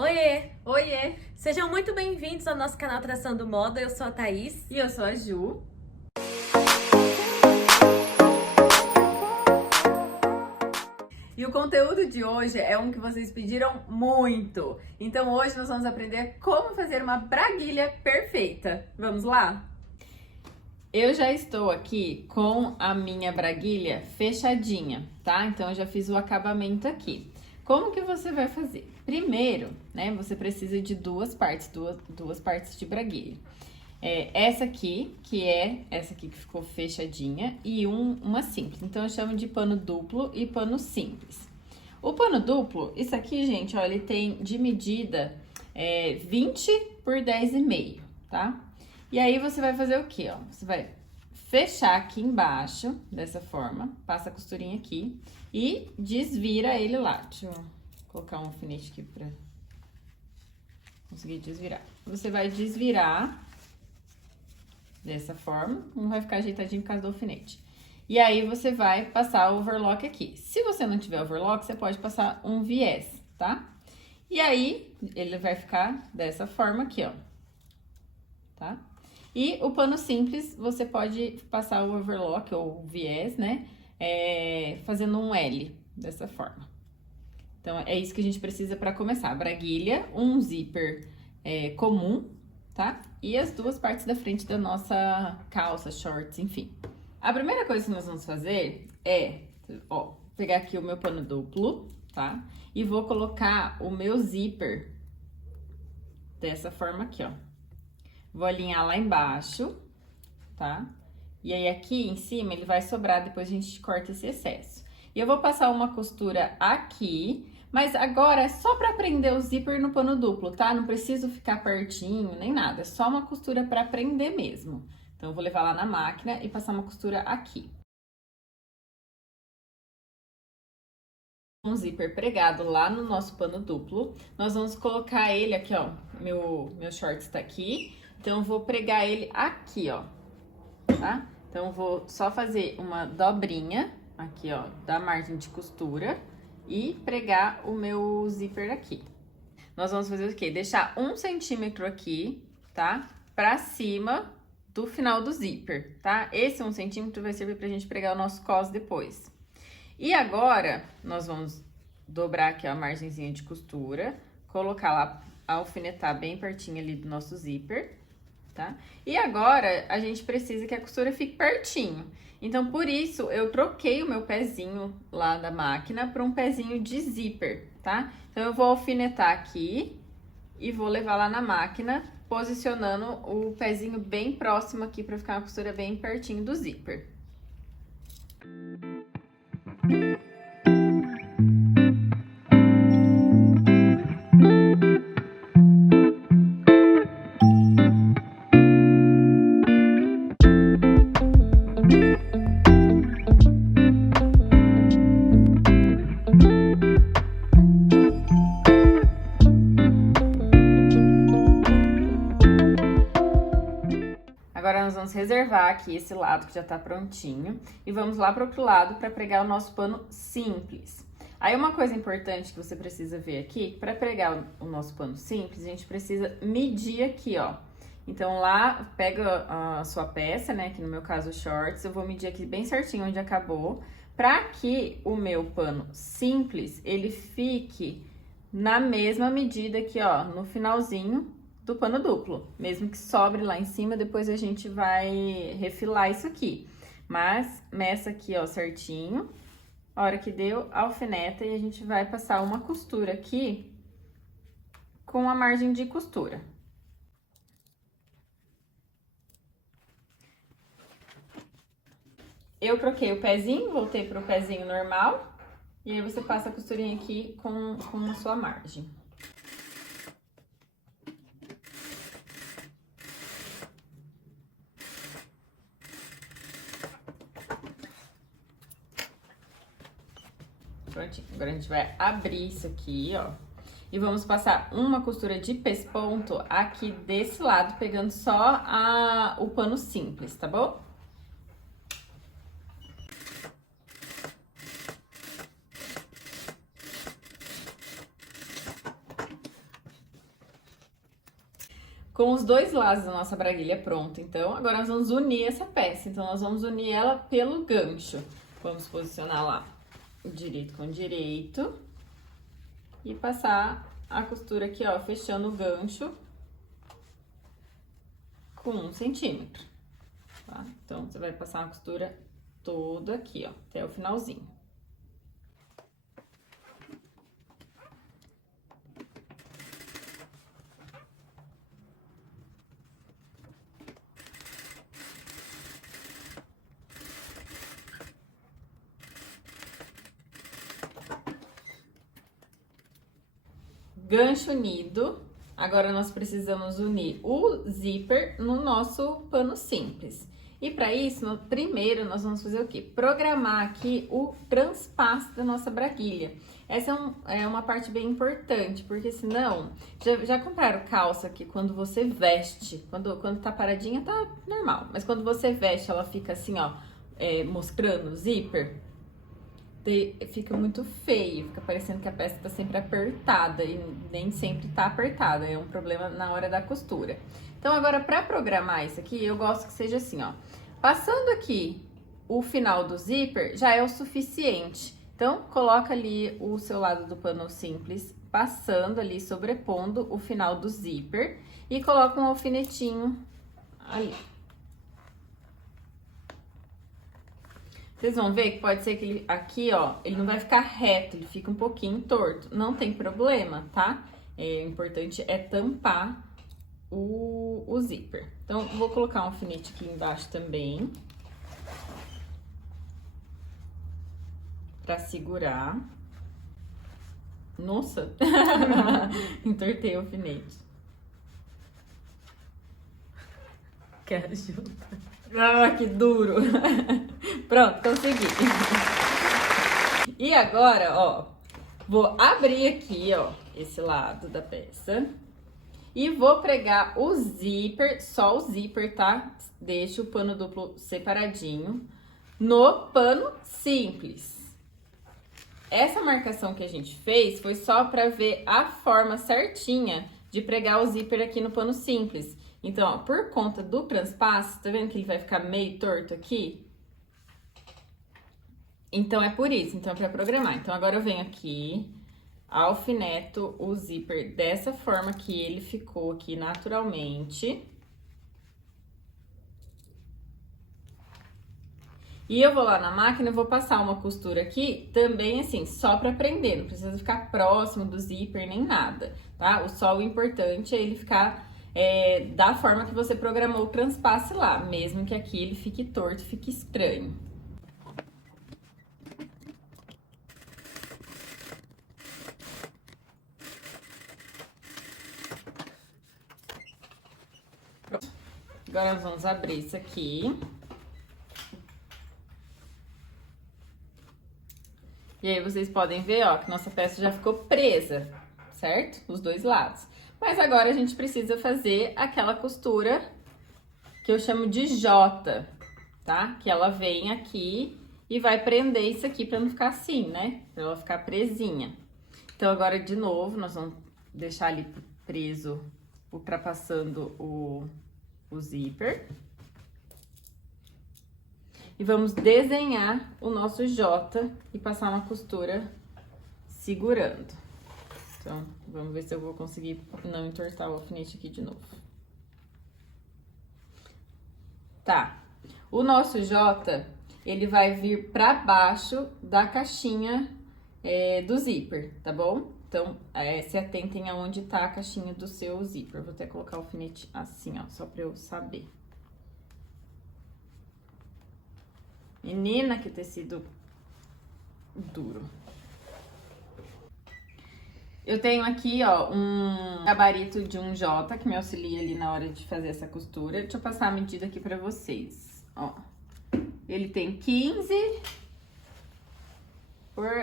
Oiê! Oiê! Sejam muito bem-vindos ao nosso canal Traçando Moda. Eu sou a Thaís. E eu sou a Ju. E o conteúdo de hoje é um que vocês pediram muito. Então hoje nós vamos aprender como fazer uma braguilha perfeita. Vamos lá? Eu já estou aqui com a minha braguilha fechadinha, tá? Então eu já fiz o acabamento aqui. Como que você vai fazer? Primeiro, né, você precisa de duas partes de braguilha. Essa aqui, que é essa aqui que ficou fechadinha, e uma simples. Então, eu chamo de pano duplo e pano simples. O pano duplo, isso aqui, gente, ó, ele tem de medida 20 por 10,5, tá? E aí, você vai fazer o quê, ó? Você vai fechar aqui embaixo, dessa forma, passa a costurinha aqui e desvira ele lá. Deixa eu colocar um alfinete aqui pra conseguir desvirar. Você vai desvirar dessa forma, não vai ficar ajeitadinho por causa do alfinete. E aí, você vai passar o overlock aqui. Se você não tiver overlock, você pode passar um viés, tá? E aí, ele vai ficar dessa forma aqui, ó. Tá? E o pano simples, você pode passar o overlock ou o viés, né? Fazendo um L, dessa forma. Então, é isso que a gente precisa para começar. A braguilha, um zíper comum, tá? E as duas partes da frente da nossa calça, shorts, enfim. A primeira coisa que nós vamos fazer ó, pegar aqui o meu pano duplo, tá? E vou colocar o meu zíper dessa forma aqui, ó. Vou alinhar lá embaixo, tá? E aí, aqui em cima, ele vai sobrar, depois a gente corta esse excesso. E eu vou passar uma costura aqui, mas agora é só pra prender o zíper no pano duplo, tá? Não preciso ficar pertinho, nem nada. É só uma costura pra prender mesmo. Então, eu vou levar lá na máquina e passar uma costura aqui. Um zíper pregado lá no nosso pano duplo. Nós vamos colocar ele aqui, ó. Meu short está aqui. Então, eu vou pregar ele aqui, ó. Tá? Então, eu vou só fazer uma dobrinha aqui, ó, da margem de costura e pregar o meu zíper aqui. Nós vamos fazer o quê? Deixar 1 centímetro aqui, tá? Pra cima do final do zíper, tá? Esse 1 centímetro vai servir pra gente pregar o nosso cos depois. E agora, nós vamos dobrar aqui ó, a margenzinha de costura, colocar lá, alfinetar bem pertinho ali do nosso zíper, tá? E agora, a gente precisa que a costura fique pertinho. Então, por isso, eu troquei o meu pezinho lá da máquina para um pezinho de zíper, tá? Então, eu vou alfinetar aqui e vou levar lá na máquina, posicionando o pezinho bem próximo aqui para ficar uma costura bem pertinho do zíper. Agora, nós vamos reservar aqui esse lado que já tá prontinho e vamos lá pro outro lado para pregar o nosso pano simples. Aí, uma coisa importante que você precisa ver aqui, para pregar o nosso pano simples, a gente precisa medir aqui, ó. Então, lá, pega a sua peça, né, que no meu caso, shorts, eu vou medir aqui bem certinho onde acabou, para que o meu pano simples, ele fique na mesma medida aqui, ó, no finalzinho do pano duplo, mesmo que sobre lá em cima, depois a gente vai refilar isso aqui. Mas, meça aqui, ó, certinho. A hora que deu, alfineta e a gente vai passar uma costura aqui com a margem de costura. Eu troquei o pezinho, voltei pro pezinho normal. E aí, você passa a costurinha aqui com a sua margem. Prontinho. Agora, a gente vai abrir isso aqui, ó. E vamos passar uma costura de pesponto aqui desse lado, pegando só o pano simples, tá bom? com os dois lados da nossa braguilha pronta. Então, agora nós vamos unir essa peça. Então, nós vamos unir ela pelo gancho. Vamos posicionar lá o direito com o direito. E passar a costura aqui, ó, fechando o gancho com 1 centímetro, tá? Então, você vai passar a costura toda aqui, ó, até o finalzinho. Gancho unido. Agora, nós precisamos unir o zíper no nosso pano simples. E para isso, primeiro, nós vamos fazer o quê? Programar aqui o transpasso da nossa braguilha. Essa é uma parte bem importante, porque senão... Já compraram calça que quando você veste, quando tá paradinha, tá normal. Mas quando você veste, ela fica assim, ó, mostrando o zíper. Fica muito feio, fica parecendo que a peça tá sempre apertada e nem sempre tá apertada, é um problema na hora da costura. Então, agora, para programar isso aqui, eu gosto que seja assim, ó. Passando aqui o final do zíper, já é o suficiente. Então, coloca ali o seu lado do pano simples, passando ali, sobrepondo o final do zíper e coloca um alfinetinho ali. Vocês vão ver que pode ser que ele, aqui, ó, ele não vai ficar reto, ele fica um pouquinho torto. Não tem problema, tá? O importante é tampar o zíper. Então, vou colocar um alfinete aqui embaixo também. Pra segurar. Nossa! Entortei o alfinete. Quero junto. Ah, que duro! Pronto, consegui. E agora, ó, vou abrir aqui, ó, esse lado da peça. E vou pregar o zíper, só o zíper, tá? Deixa o pano duplo separadinho no pano simples. Essa marcação que a gente fez foi só pra ver a forma certinha de pregar o zíper aqui no pano simples. Então, ó, por conta do transpasso, tá vendo que ele vai ficar meio torto aqui? Então, é por isso. Então, é pra programar. Então, agora eu venho aqui, alfineto o zíper dessa forma que ele ficou aqui naturalmente. E eu vou lá na máquina e vou passar uma costura aqui, também assim, só pra prender. Não precisa ficar próximo do zíper nem nada, tá? O importante é ele ficar... da forma que você programou o transpasse lá, mesmo que aqui ele fique torto, fique estranho. Pronto. Agora nós vamos abrir isso aqui. E aí vocês podem ver, ó, que nossa peça já ficou presa, certo? Os dois lados. Mas agora a gente precisa fazer aquela costura que eu chamo de J, tá? Que ela vem aqui e vai prender isso aqui pra não ficar assim, né? Pra ela ficar presinha. Então, agora, de novo, nós vamos deixar ali preso, ultrapassando o zíper. E vamos desenhar o nosso J e passar uma costura segurando. Então, vamos ver se eu vou conseguir não entortar o alfinete aqui de novo. Tá. O nosso J, ele vai vir pra baixo da caixinha do zíper, tá bom? Então, se atentem aonde tá a caixinha do seu zíper. Vou até colocar o alfinete assim, ó, só pra eu saber. Menina, que tecido duro. Eu tenho aqui, ó, um gabarito de um J que me auxilia ali na hora de fazer essa costura. Deixa eu passar a medida aqui pra vocês, ó. Ele tem 15,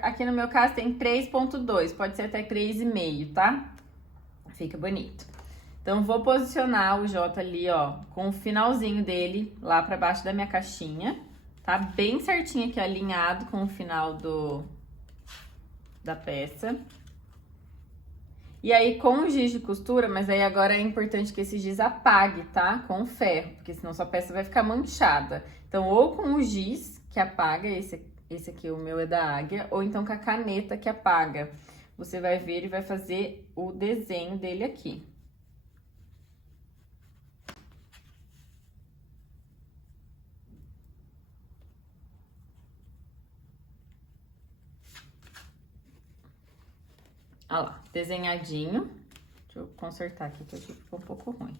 aqui no meu caso tem 3,2, pode ser até 3,5, tá? Fica bonito. Então, vou posicionar o J ali, ó, com o finalzinho dele lá pra baixo da minha caixinha, tá? Bem certinho aqui, alinhado com o final da peça. E aí com o giz de costura, mas aí agora é importante que esse giz apague, tá? Com o ferro, porque senão sua peça vai ficar manchada. Então, ou com o giz que apaga, esse aqui o meu é da águia, ou então com a caneta que apaga. Você vai ver e vai fazer o desenho dele aqui. Olha lá, desenhadinho. Deixa eu consertar aqui, que aqui ficou um pouco ruim.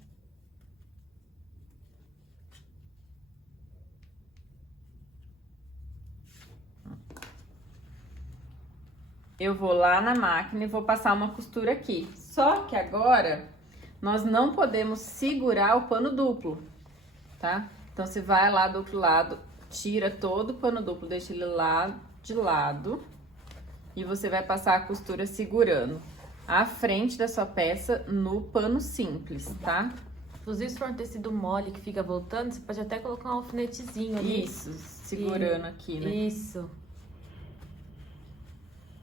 Eu vou lá na máquina e vou passar uma costura aqui. Só que agora, nós não podemos segurar o pano duplo, tá? Então, você vai lá do outro lado, tira todo o pano duplo, deixa ele lá de lado. E você vai passar a costura segurando a frente da sua peça no pano simples, tá? Inclusive, se for um tecido mole que fica voltando, você pode até colocar um alfinetezinho ali. Isso, segurando aqui, né? Isso.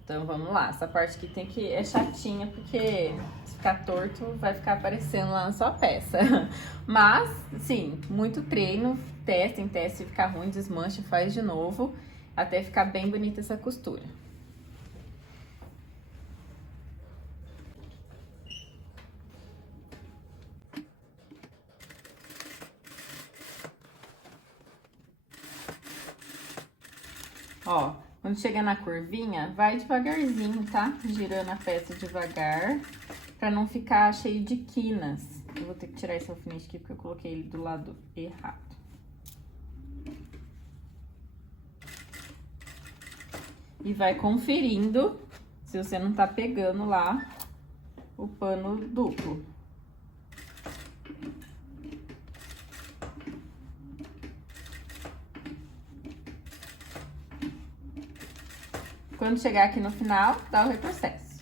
Então, vamos lá. Essa parte aqui é chatinha, porque se ficar torto, vai ficar aparecendo lá na sua peça. Mas, sim, muito treino, testem, se ficar ruim, desmancha, faz de novo, até ficar bem bonita essa costura. Ó, quando chegar na curvinha, vai devagarzinho, tá? Girando a peça devagar, pra não ficar cheio de quinas. Eu vou ter que tirar esse alfinete aqui, porque eu coloquei ele do lado errado. E vai conferindo se você não tá pegando lá o pano duplo. Quando chegar aqui no final, dá o retrocesso.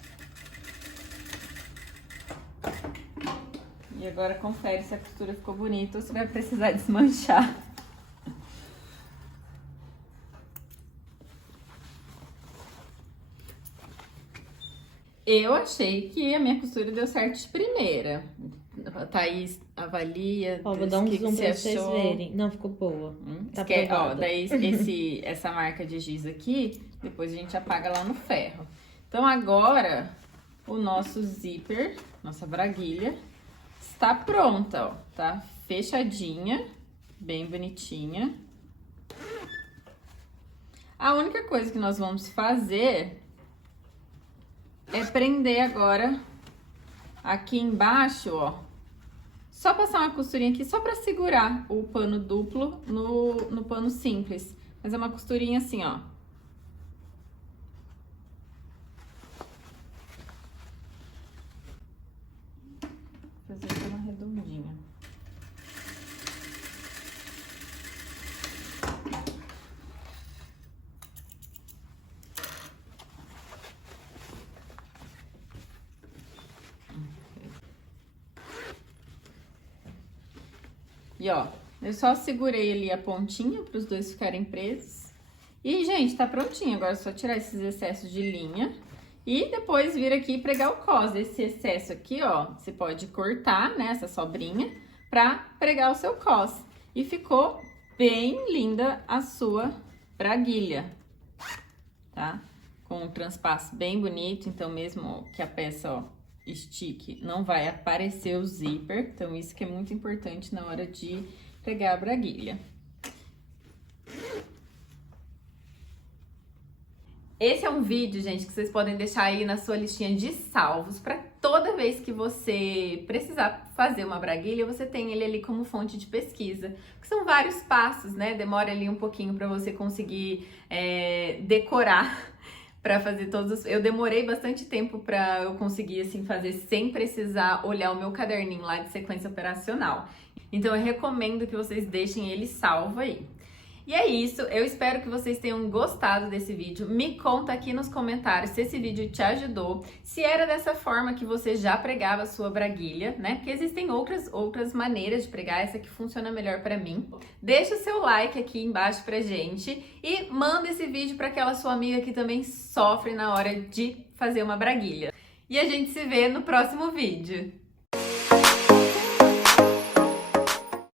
E agora confere se a costura ficou bonita ou se vai precisar desmanchar. Eu achei que a minha costura deu certo de primeira. A Thaís avalia. Ó, vou dar um zoom pra vocês achou. verem. Não, ficou boa. Tá Ó, aprovada. daí essa marca de giz aqui, depois a gente apaga lá no ferro. Então, agora, o nosso zíper, nossa braguilha, está pronta, ó. Tá fechadinha, bem bonitinha. A única coisa que nós vamos fazer é prender agora aqui embaixo, ó. Só passar uma costurinha aqui, só pra segurar o pano duplo no pano simples. Mas é uma costurinha assim, ó. Vou fazer uma redondinha. E ó, eu só segurei ali a pontinha para os dois ficarem presos. E, gente, tá prontinho. Agora é só tirar esses excessos de linha e depois vir aqui e pregar o cos. Esse excesso aqui, ó, você pode cortar, né, essa sobrinha, pra pregar o seu cos. E ficou bem linda a sua braguilha, tá? Com um transpasso bem bonito, então mesmo que a peça, ó, estique, não vai aparecer o zíper. Então, isso que é muito importante na hora de pregar a braguilha. Esse é um vídeo, gente, que vocês podem deixar aí na sua listinha de salvos para toda vez que você precisar fazer uma braguilha, você tem ele ali como fonte de pesquisa. Que são vários passos, né? Demora ali um pouquinho para você conseguir decorar para fazer todos. Eu demorei bastante tempo para eu conseguir assim fazer sem precisar olhar o meu caderninho lá de sequência operacional. Então eu recomendo que vocês deixem ele salvo aí. E é isso, eu espero que vocês tenham gostado desse vídeo. Me conta aqui nos comentários se esse vídeo te ajudou, se era dessa forma que você já pregava a sua braguilha, né? Porque existem outras maneiras de pregar, essa que funciona melhor pra mim. Deixa o seu like aqui embaixo pra gente e manda esse vídeo pra aquela sua amiga que também sofre na hora de fazer uma braguilha. E a gente se vê no próximo vídeo.